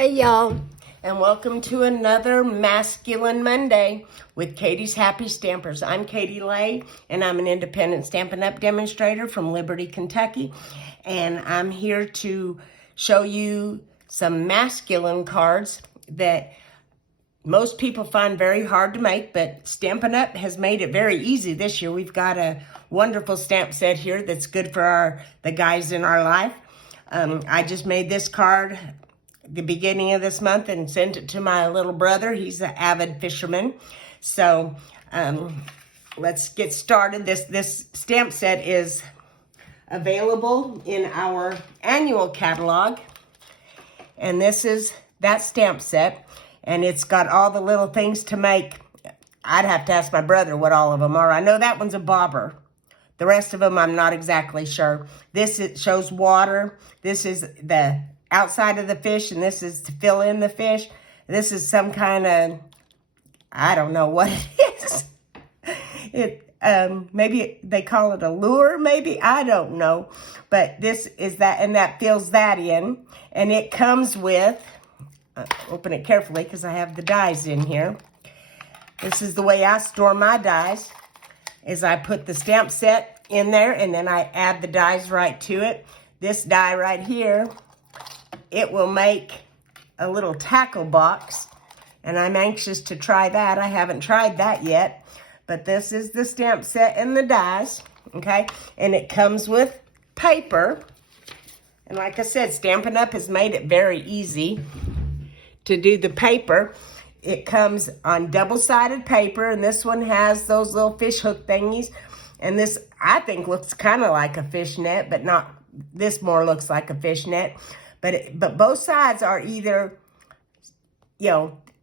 Hey y'all. And welcome to another Masculine Monday with Katie's Happy Stampers. I'm Katie Lay, and I'm an independent Stampin' Up! Demonstrator from Liberty, Kentucky. And I'm here to show you some masculine cards that most people find very hard to make, but Stampin' Up! Has made it very easy this year. We've got a wonderful stamp set here that's good for the guys in our life. I just made this card the beginning of this month and sent it to my little brother. He's an avid fisherman. So let's get started. This stamp set is available in our annual catalog. And this is that stamp set. And it's got all the little things to make. I'd have to ask my brother what all of them are. I know that one's a bobber. The rest of them, I'm not exactly sure. It shows water. This is the outside of the fish, and this is to fill in the fish. This is some kind of, I don't know what it is. Maybe they call it a lure, maybe, I don't know. But this is that, and that fills that in. And it comes with, open it carefully because I have the dies in here. This is the way I store my dies, is I put the stamp set in there, and then I add the dies right to it. This die right here, it will make a little tackle box, and I'm anxious to try that. I haven't tried that yet, but this is the stamp set and the dies, okay? And it comes with paper, and like I said, Stampin' Up! Has made it very easy to do the paper. It comes on double-sided paper, and this one has those little fish hook thingies, and this, I think, looks kind of like a fishnet, but not, this more looks like a fishnet. But both sides are either,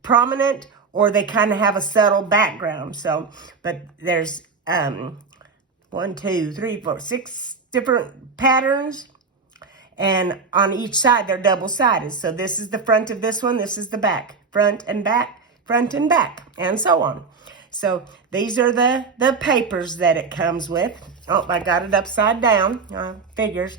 prominent, or they kind of have a subtle background. So, but there's 1, 2, 3, 4, 6 different patterns. And on each side, they're double-sided. So this is the front of this one. This is the back. Front and back, and so on. So these are the papers that it comes with. Oh, I got it upside down. Figures.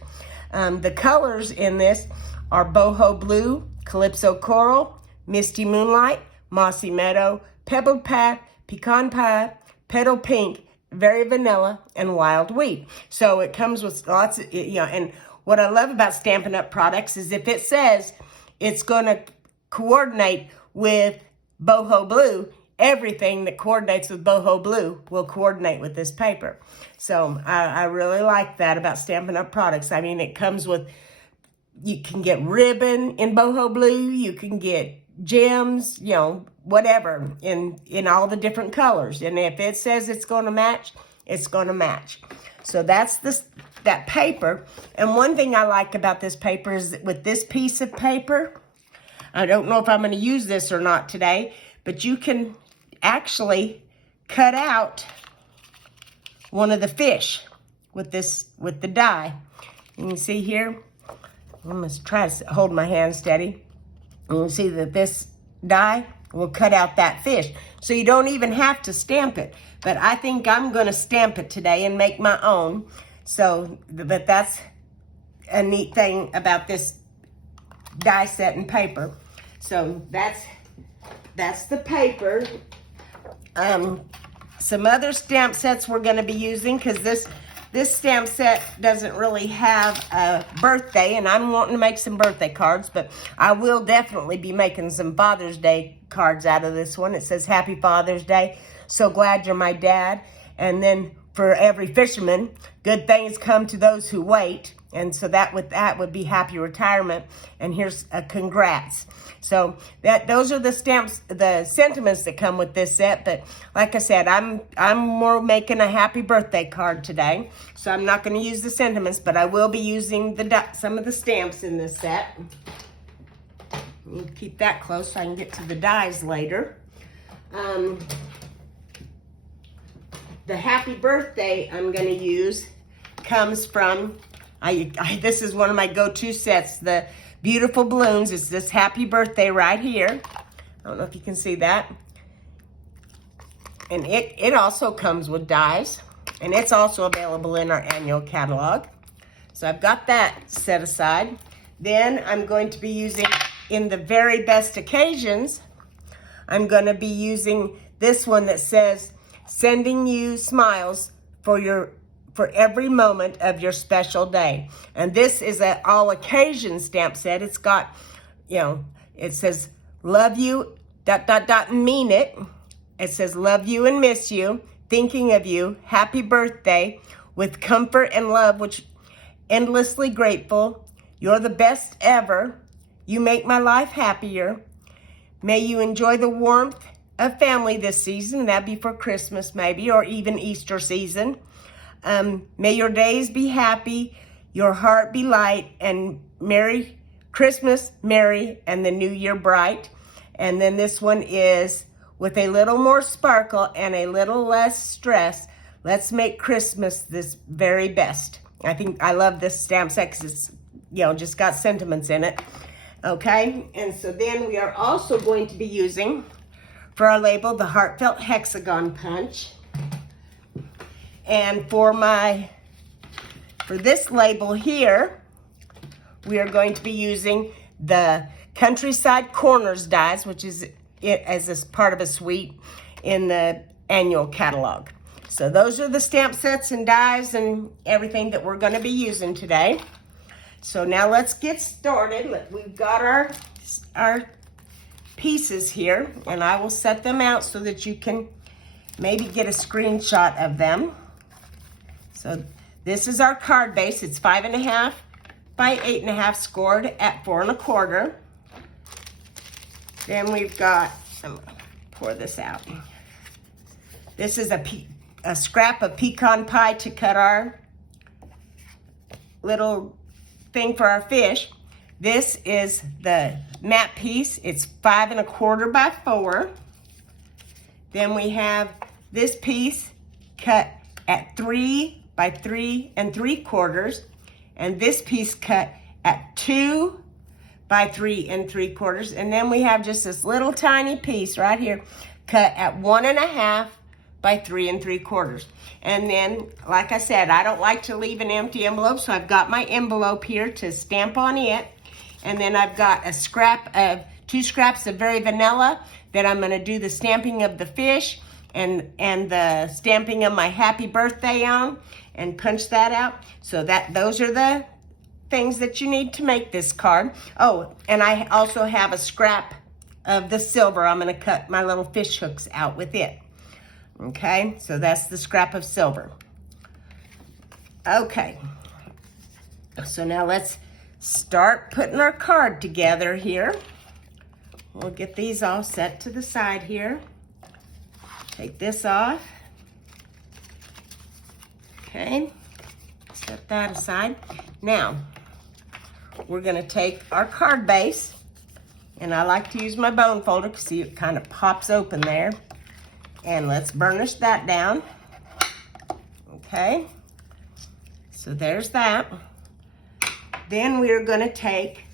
The colors in this are Boho Blue, Calypso Coral, Misty Moonlight, Mossy Meadow, Pebbled Path, Pecan Pie, Petal Pink, Very Vanilla, and Wild Wheat. So it comes with lots of, and what I love about Stampin' Up! Products is if it says it's going to coordinate with Boho Blue, everything that coordinates with Boho Blue will coordinate with this paper. So I really like that about Stampin' Up! Products. I mean, it comes with, you can get ribbon in Boho Blue, you can get gems, whatever, in all the different colors. And if it says it's going to match, it's going to match. So that's that paper. And one thing I like about this paper is that with this piece of paper, I don't know if I'm going to use this or not today, but you can actually cut out one of the fish with the die. You can see here, I'm going to try to hold my hand steady. You can see that this die will cut out that fish. So you don't even have to stamp it. But I think I'm going to stamp it today and make my own. So, but that's a neat thing about this die set and paper. So that's the paper. Some other stamp sets we're going to be using, because this stamp set doesn't really have a birthday, and I'm wanting to make some birthday cards, but I will definitely be making some Father's Day cards out of this one. It says, Happy Father's Day. So glad you're my dad. And then for every fisherman, good things come to those who wait. And so that would be happy retirement. And here's a congrats. So those are the stamps, the sentiments that come with this set. But like I said, I'm more making a happy birthday card today. So I'm not going to use the sentiments, but I will be using some of the stamps in this set. Keep that close so I can get to the dies later. The happy birthday I'm going to use comes from, this is one of my go-to sets, the Beautiful Balloons. It's this happy birthday right here. I don't know if you can see that. And it also comes with dies. And it's also available in our annual catalog. So I've got that set aside. Then I'm going to be using in the very best occasions, I'm going to be using this one that says, sending you smiles for every moment of your special day. And this is an all occasion stamp set. It's got, it says, love you, ... mean it. It says, love you and miss you, thinking of you, happy birthday, with comfort and love, which endlessly grateful. You're the best ever. You make my life happier. May you enjoy the warmth of family this season. That'd be for Christmas maybe, or even Easter season. May your days be happy, your heart be light, and Merry Christmas, Merry, and the New Year bright. And then this one is, with a little more sparkle and a little less stress, let's make Christmas this very best. I think I love this stamp set because it's, just got sentiments in it. Okay, and so then we are also going to be using, for our label, the Heartfelt Hexagon Punch. And for this label here, we are going to be using the Countryside Corners dies, which is it as a part of a suite in the annual catalog. So those are the stamp sets and dies and everything that we're going to be using today. So now let's get started. We've got our pieces here, and I will set them out so that you can maybe get a screenshot of them. So this is our card base. It's 5.5 by 8.5, scored at 4 1/4. Then we've got, I'm gonna pour this out. This is a scrap of pecan pie to cut our little thing for our fish. This is the matte piece. It's 5 1/4 by 4. Then we have this piece cut at 3 by 3 3/4, and this piece cut at 2 by 3 3/4, and then we have just this little tiny piece right here cut at 1.5 by 3 3/4. And then, like I said, I don't like to leave an empty envelope, so I've got my envelope here to stamp on it. And then I've got two scraps of Very Vanilla that I'm going to do the stamping of the fish and the stamping of my happy birthday on, and punch that out. So those are the things that you need to make this card. Oh, and I also have a scrap of the silver. I'm going to cut my little fish hooks out with it. Okay, so that's the scrap of silver. Okay, so now let's start putting our card together here. We'll get these all set to the side here. Take this off. Okay, set that aside. Now, we're going to take our card base, and I like to use my bone folder because see it kind of pops open there. And let's burnish that down. Okay, so there's that. Then we're going to take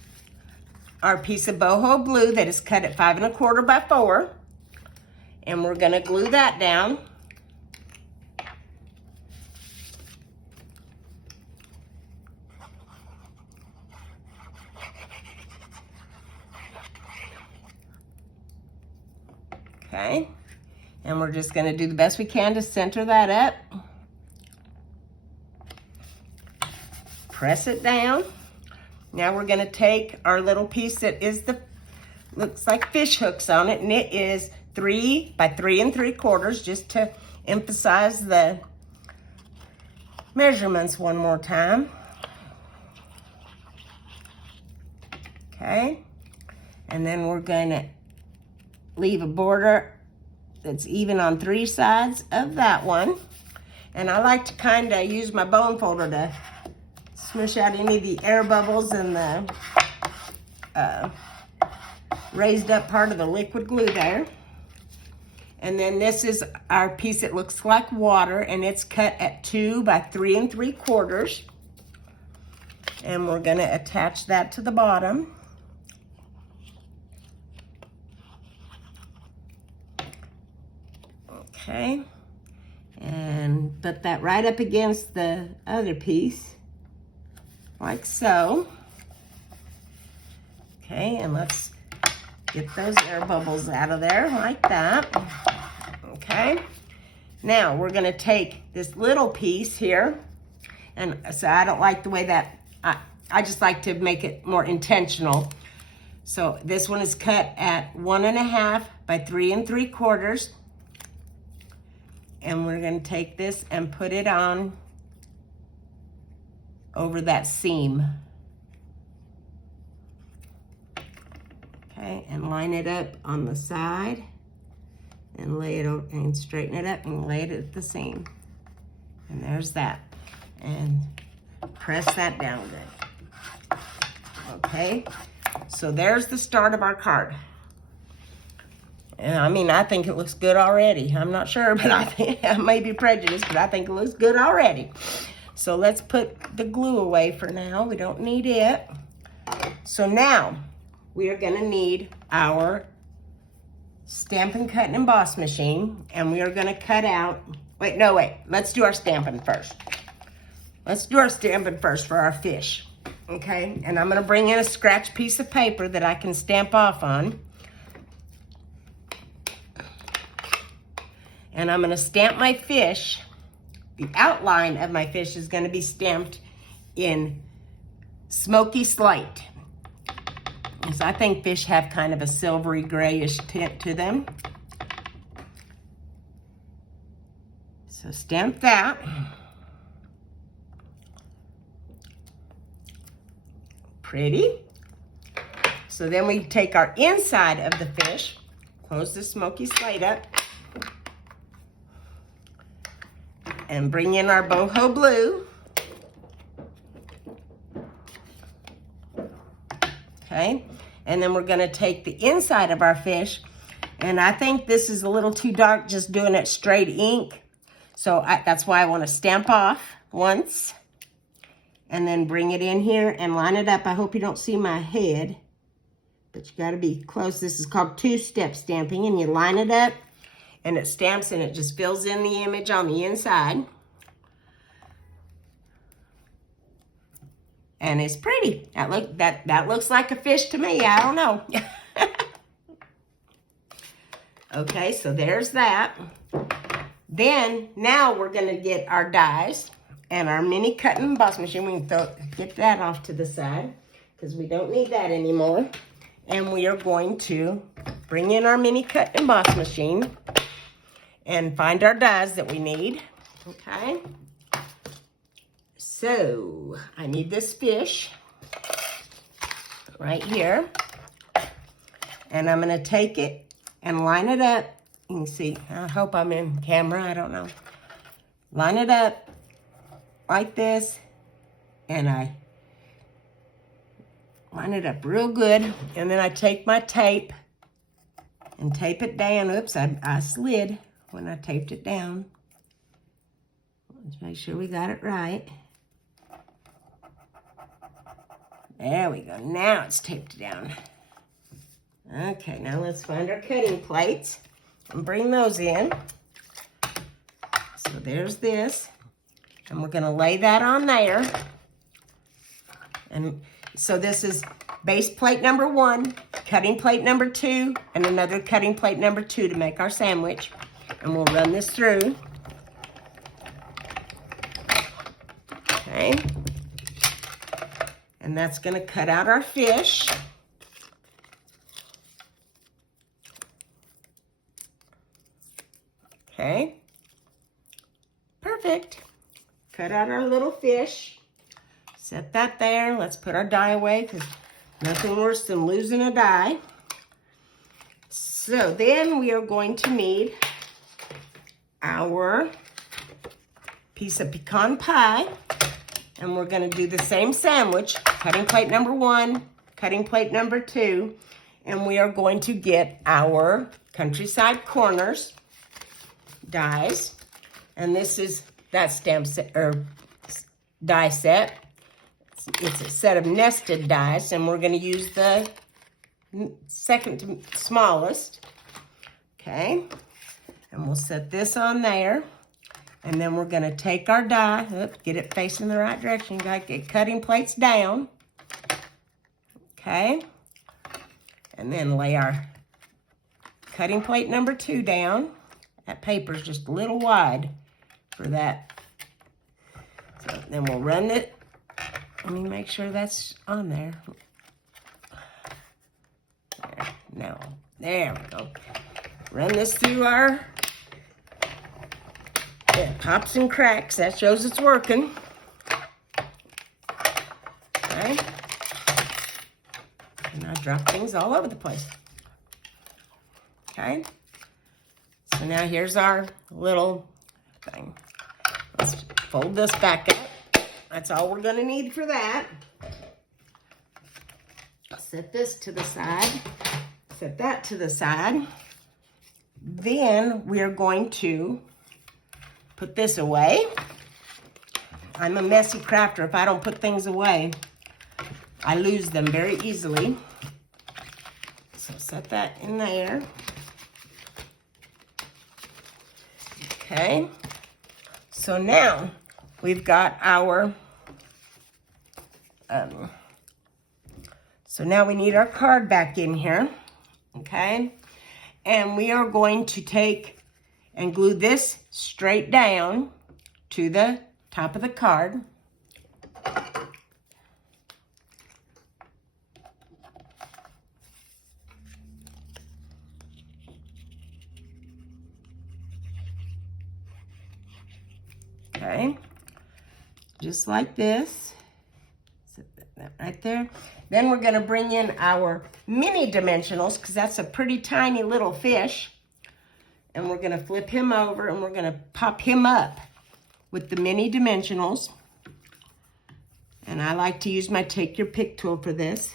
our piece of boho blue that is cut at 5 1/4 by 4, and we're going to glue that down. Okay, and we're just going to do the best we can to center that up. Press it down. Now we're going to take our little piece that is looks like fish hooks on it, and it is 3 by 3 3/4, just to emphasize the measurements one more time. Okay, and then we're going to leave a border that's even on 3 sides of that one. And I like to kind of use my bone folder to smush out any of the air bubbles and the raised up part of the liquid glue there. And then this is our piece that looks like water, and it's cut at 2 by 3 3/4. And we're going to attach that to the bottom. Okay, and put that right up against the other piece, like so. Okay, and let's get those air bubbles out of there like that. Okay, now we're gonna take this little piece here, and so I don't like the way that, I just like to make it more intentional. So this one is cut at 1.5 by 3 3/4. And we're gonna take this and put it on over that seam. Okay, and line it up on the side and lay it over and straighten it up and lay it at the seam. And there's that. And press that down good. Okay, so there's the start of our card. And I mean, I think it looks good already. I'm not sure, but I think I may be prejudiced, but I think it looks good already. So let's put the glue away for now. We don't need it. So now we are gonna need our Stampin' Cut and Emboss machine, and we are gonna cut out, wait, let's do our stamping first. Let's do our stamping first for our fish, okay? And I'm gonna bring in a scratch piece of paper that I can stamp off on. And I'm gonna stamp my fish. The outline of my fish is gonna be stamped in smoky slate. Because I think fish have kind of a silvery grayish tint to them. So stamp that. Pretty. So then we take our inside of the fish, close the smoky slate up, and bring in our boho blue. Okay, and then we're gonna take the inside of our fish, and I think this is a little too dark just doing it straight ink. So that's why I wanna stamp off once, and then bring it in here and line it up. I hope you don't see my head, but you gotta be close. This is called two-step stamping, and you line it up, and it stamps and it just fills in the image on the inside. And it's pretty. That looks like a fish to me. I don't know. Okay, so there's that. Then now we're gonna get our dies and our mini cut and emboss machine. We can get that off to the side because we don't need that anymore. And we are going to bring in our mini cut and emboss machine and find our dies that we need, okay? So, I need this fish right here, and I'm gonna take it and line it up. You can see, I hope I'm in camera, I don't know. Line it up like this, and I line it up real good, and then I take my tape and tape it down. Oops, I slid when I taped it down. Let's make sure we got it right. There we go. Now it's taped down. Okay, now let's find our cutting plates and bring those in. So there's this. And we're going to lay that on there. And so this is base plate number 1, cutting plate number 2, and another cutting plate number 2 to make our sandwich. And we'll run this through. Okay. And that's going to cut out our fish. Okay. Perfect. Cut out our little fish. Set that there. Let's put our die away because nothing worse than losing a die. So then we are going to need our piece of pecan pie. And we're going to do the same sandwich, cutting plate number 1, cutting plate number 2, and we are going to get our Countryside Corners dies. And this is that stamp set, or die set. It's a set of nested dies, and we're going to use the second to smallest. Okay, and we'll set this on there. And then we're going to take our die, get it facing the right direction. You got to get cutting plates down. Okay. And then lay our cutting plate number 2 down. That paper's just a little wide for that. So then we'll run it. Let me make sure that's on there. There, no, there we go. Run this through our, it pops and cracks. That shows it's working. Okay. And I drop things all over the place. Okay. So now here's our little thing. Let's fold this back up. That's all we're going to need for that. Set this to the side. Set that to the side. Then we are going to put this away. I'm a messy crafter. If I don't put things away, I lose them very easily. So set that in there. Okay. So now we've got our, so now we need our card back in here. Okay. And we are going to take and glue this straight down to the top of the card. Okay, just like this. Set that right there. Then we're going to bring in our mini dimensionals because that's a pretty tiny little fish. And we're going to flip him over and we're going to pop him up with the mini dimensionals. And I like to use my Take Your Pick tool for this.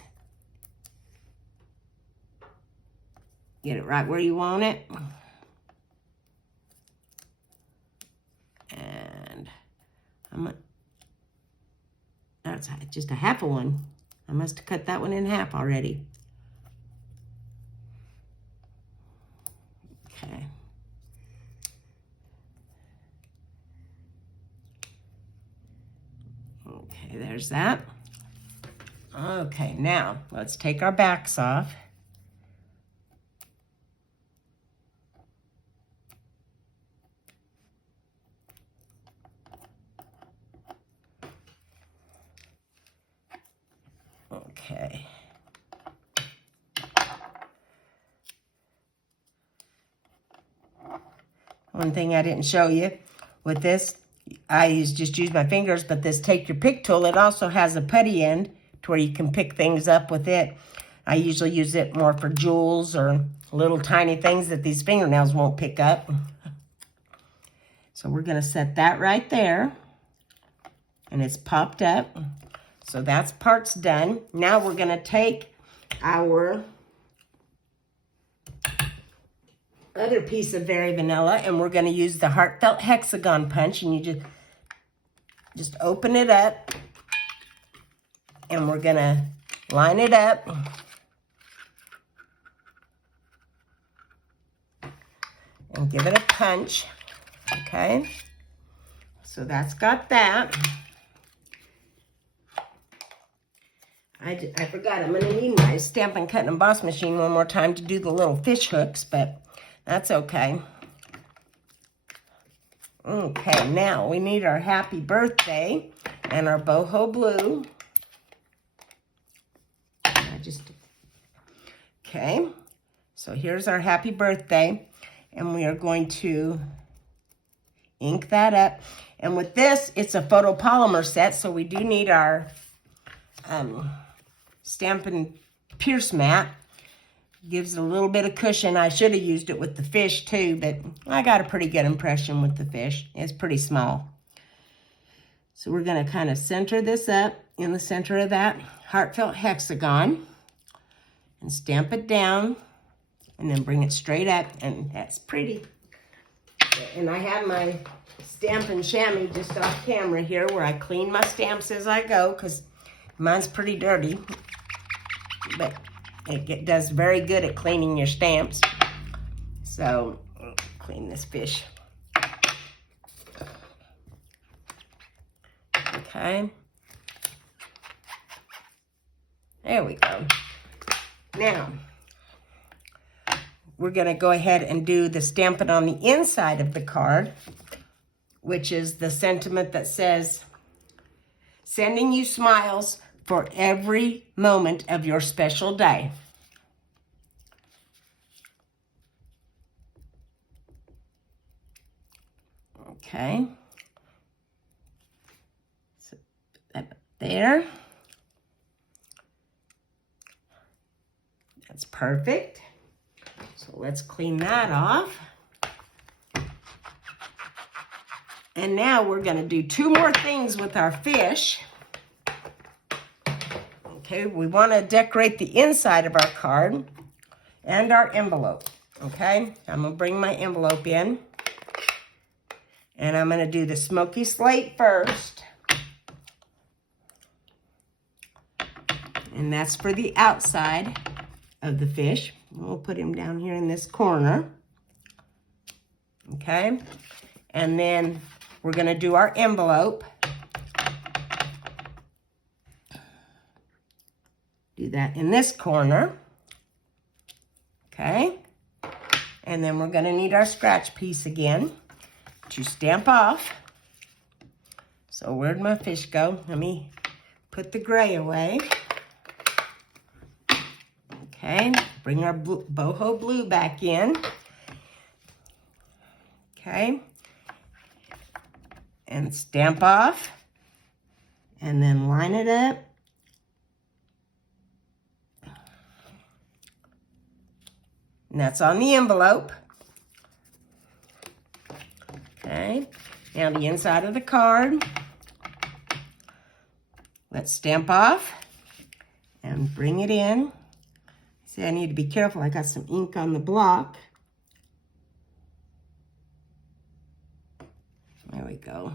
Get it right where you want it. And that's just a half of one. I must have cut that one in half already. Okay. Okay, there's that. Okay, now let's take our backs off. Okay. One thing I didn't show you with this, I just use my fingers, but this Take Your Pick tool, it also has a putty end to where you can pick things up with it. I usually use it more for jewels or little tiny things that these fingernails won't pick up. So we're going to set that right there. And it's popped up. So that's part's done. Now we're going to take our other piece of Very Vanilla and we're going to use the Heartfelt Hexagon punch, and you just open it up and we're going to line it up. And give it a punch. Okay. So that's got that. I forgot, I'm going to need my Stampin' Cut and Emboss machine one more time to do the little fish hooks, but that's okay. Okay, now we need our Happy Birthday and our Boho Blue. Okay, so here's our Happy Birthday, and we are going to ink that up. And with this, it's a photopolymer set, so we do need our Stampin' Pierce mat. Gives a little bit of cushion. I should have used it with the fish too, but I got a pretty good impression with the fish. It's pretty small. So we're going to kind of center this up in the center of that Heartfelt Hexagon and stamp it down and then bring it straight up, and that's pretty. And I have my Stampin' Chamois just off camera here where I clean my stamps as I go because mine's pretty dirty. But it does very good at cleaning your stamps. So, clean this fish. Okay. There we go. Now, we're going to go ahead and do the Stampin' on the inside of the card, which is the sentiment that says, sending you smiles for every moment of your special day. Okay. So that up there. That's perfect. So let's clean that off. And now we're going to do two more things with our fish. Okay, we want to decorate the inside of our card and our envelope. Okay, I'm going to bring my envelope in. And I'm going to do the smoky slate first. And that's for the outside of the fish. We'll put him down here in this corner. Okay, and then we're going to do our envelope. Do that in this corner. Okay. And then we're going to need our scratch piece again to stamp off. So where'd my fish go? Let me put the gray away. Okay. Bring our boho blue back in. Okay. And stamp off. And then line it up. And that's on the envelope. Okay. Now the inside of the card. Let's stamp off and bring it in. See, I need to be careful. I got some ink on the block. There we go.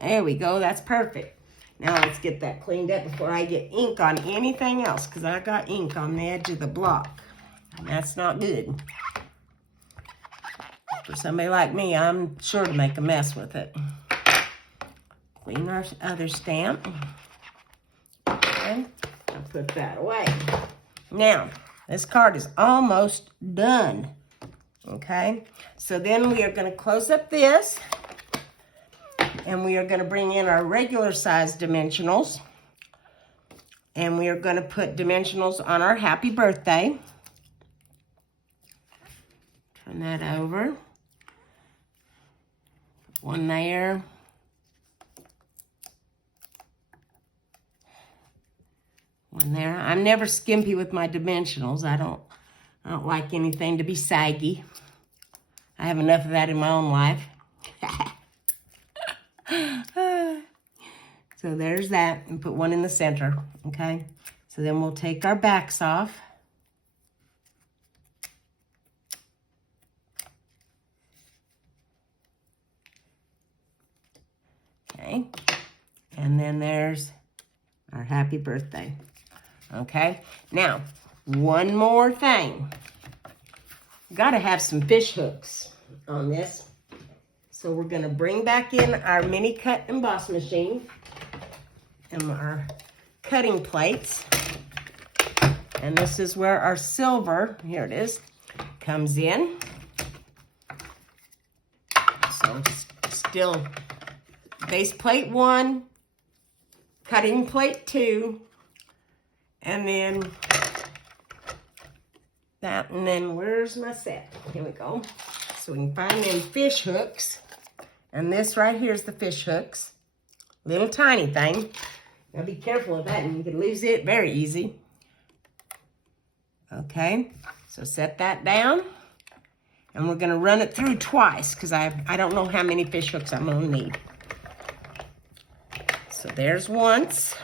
There we go. That's perfect. Now let's get that cleaned up before I get ink on anything else, because I got ink on the edge of the block. And that's not good. For somebody like me, I'm sure to make a mess with it. Clean our other stamp. Okay, I'll put that away. Now, this card is almost done. Okay, so then we are going to close up this. And we are going to bring in our regular size dimensionals. And we are going to put dimensionals on our happy birthday. Turn that over. One there. One there. I'm never skimpy with my dimensionals. I don't like anything to be saggy. I have enough of that in my own life. So there's that, and put one in the center, okay? So then we'll take our backs off. Okay, and then there's our happy birthday, okay? Now, one more thing. Gotta have some fish hooks on this. So we're going to bring back in our mini cut emboss machine and our cutting plates. And this is where our silver, here it is, comes in. So still base plate 1, cutting plate 2, and then that, and then where's my set? Here we go. So we can find them fish hooks. And this right here is the fish hooks. Little tiny thing. Now be careful of that, and you can lose it very easy. Okay, so set that down. And we're gonna run it through twice, because I don't know how many fish hooks I'm gonna need. So there's once.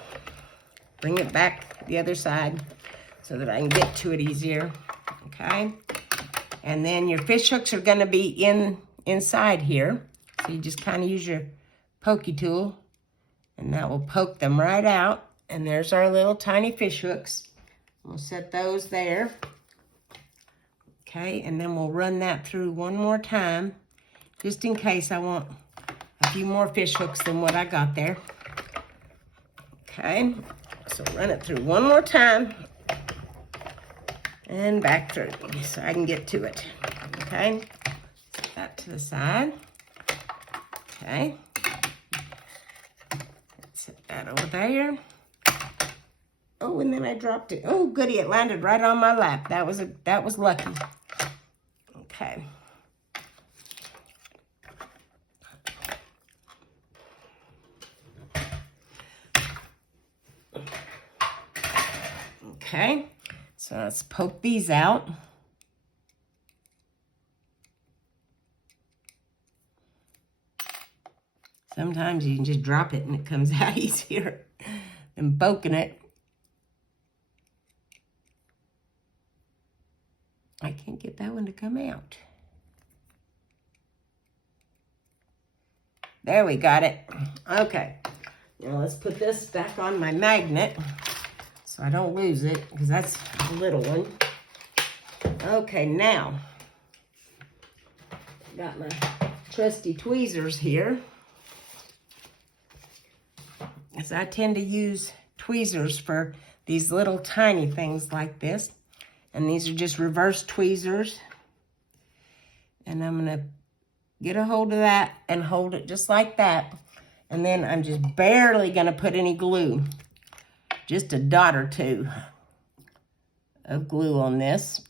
Bring it back the other side so that I can get to it easier. Okay, and then your fish hooks are gonna be inside here. So you just kind of use your pokey tool, and that will poke them right out. And there's our little tiny fish hooks. We'll set those there. Okay, and then we'll run that through one more time, just in case I want a few more fish hooks than what I got there. Okay, so run it through one more time. and back through so I can get to it. Okay, set that to the side. Okay, set that over there. Oh, and then I dropped it. Oh, goody, it landed right on my lap. That was lucky. Okay. Okay, so let's poke these out. Sometimes you can just drop it and it comes out easier than poking it. I can't get that one to come out. There, we got it. Okay, now let's put this back on my magnet so I don't lose it, because that's a little one. Okay, now, got my trusty tweezers here. As I tend to use tweezers for these little tiny things like this. And these are just reverse tweezers. And I'm gonna get a hold of that and hold it just like that. And then I'm just barely gonna put any glue. Just a dot or two of glue on this.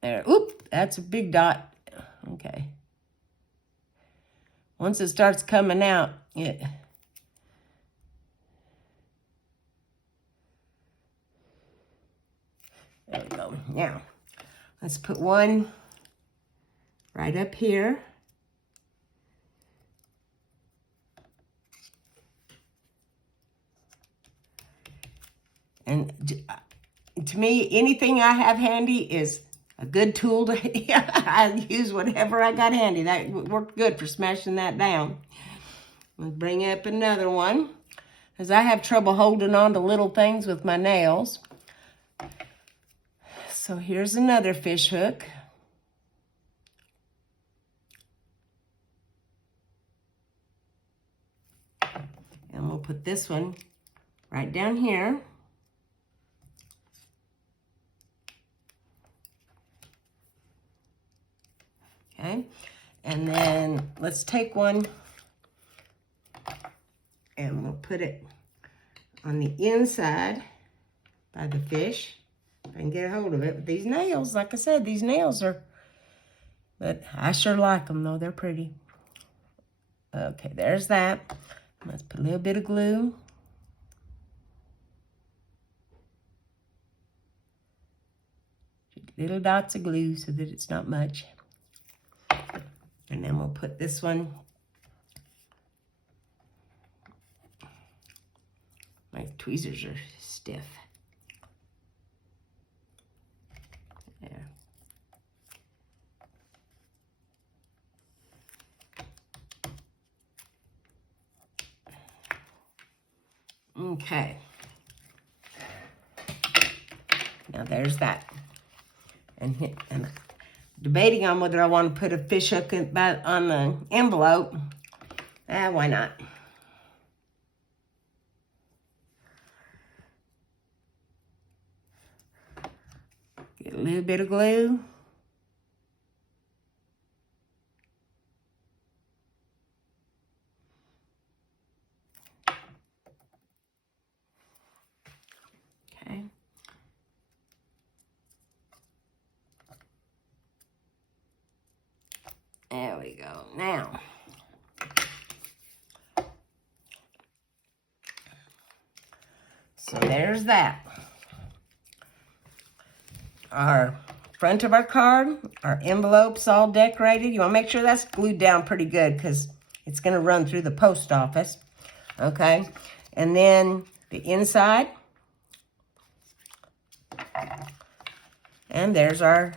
There, oop, that's a big dot. Okay. Once it starts coming out, there we go. Now, let's put one right up here. And to me, anything I have handy is a good tool to I use whatever I got handy. That worked good for smashing that down. Let's bring up another one, because I have trouble holding on to little things with my nails. So here's another fish hook. And we'll put this one right down here. Okay, and then let's take one and we'll put it on the inside by the fish. If I can get a hold of it. But these nails, like I said, these nails are, but I sure like them though, they're pretty. Okay, there's that. Let's put a little bit of glue. Little dots of glue so that it's not much. And then we'll put this one. My tweezers are stiff. There. Okay. Now there's that. And debating on whether I want to put a fish hook on the envelope. Why not? Get a little bit of glue. Okay. There we go. Now, so there's that. Our front of our card, our envelope's all decorated. You want to make sure that's glued down pretty good because it's going to run through the post office. Okay. And then the inside. And there's our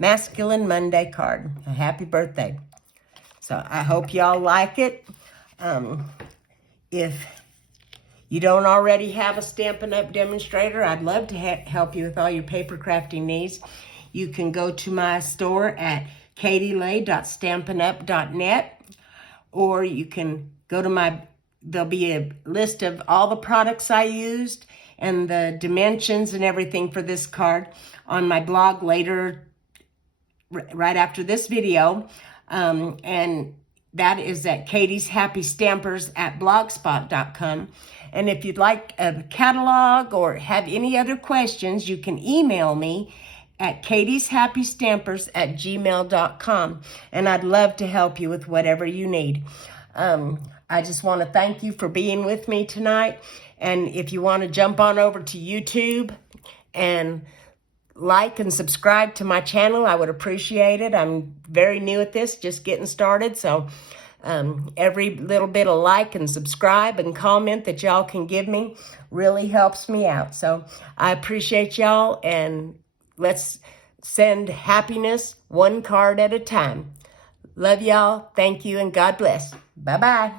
Masculine Monday card. A happy birthday. So I hope y'all like it. If you don't already have a Stampin' Up! Demonstrator, I'd love to help you with all your paper crafting needs. You can go to my store at katielay.stampinup.net, or you can go to my there'll be a list of all the products I used and the dimensions and everything for this card on my blog later, right after this video. And that is at Katie's Happy Stampers at blogspot.com. And if you'd like a catalog or have any other questions, you can email me at katieshappystampers@gmail.com. And I'd love to help you with whatever you need. I just want to thank you for being with me tonight. And if you want to jump on over to YouTube and like and subscribe to my channel, I would appreciate it. I'm very new at this, just getting started. So every little bit of like and subscribe and comment that y'all can give me really helps me out. So I appreciate y'all, and let's send happiness one card at a time. Love y'all. Thank you, and God bless. Bye-bye.